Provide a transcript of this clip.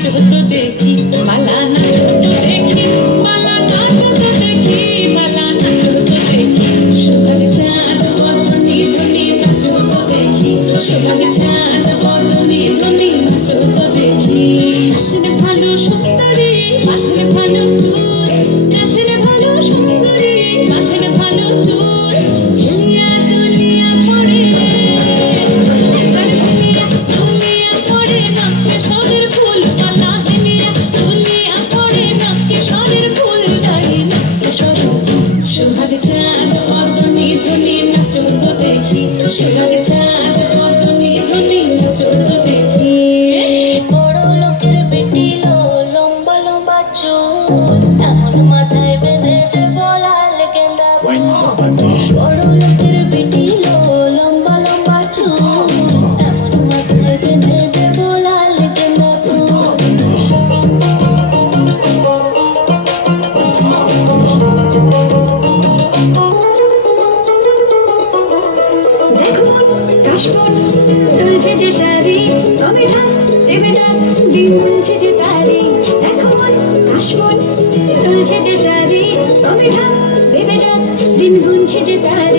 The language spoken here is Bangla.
নাচো তো দেখি, মালা নাচো তো দেখি, মালা নাচো তো দেখি, মালা নাচো তো দেখি। সোনার চাঁদ বদনি ধনি নাচো তো দেখি, সোনার চাঁদ বদনি ধনি নাচো তো দেখি। নাচেন ভালো সুন্দরী মাথার ভালো চুল, নাচেন ভালো সুন্দরী মাথার ভালো চুল। দুনিয়া দুনিয়া পড়ে দুনিয়া দুনিয়া পড়ে না কেশরের ফুল মালা দুনিয়া দুনিয়া পড়ে না কেশরের ফুল গায়ে না কেশরের ফুল। সোহাগ চাঁদ বদনি ধনি নাচো তো দেখি, সোহাগ চাঁদ বদনি ধনি নাচো তো দেখি। বড় লোকের বেটি লো লম্বা লম্বা চুল, এমন মাথায় বেঁধে দেবো লাল গেঁদা ফুল। বড় লোকের বেটি লো লম্বা লম্বা চুল, এমন মাথায় বেঁধে দেবো লাল গেঁদা ফুল। দেখো কাশবন দুলছে যে শাড়ি, কবে ঢাক দেবে ডাক দিন গুনছে যে তারি। দেখো কাশবন দুলছে যে শাড়ি, কবে ঢাক দেবে ডাক দিন গুনছে যে তারি।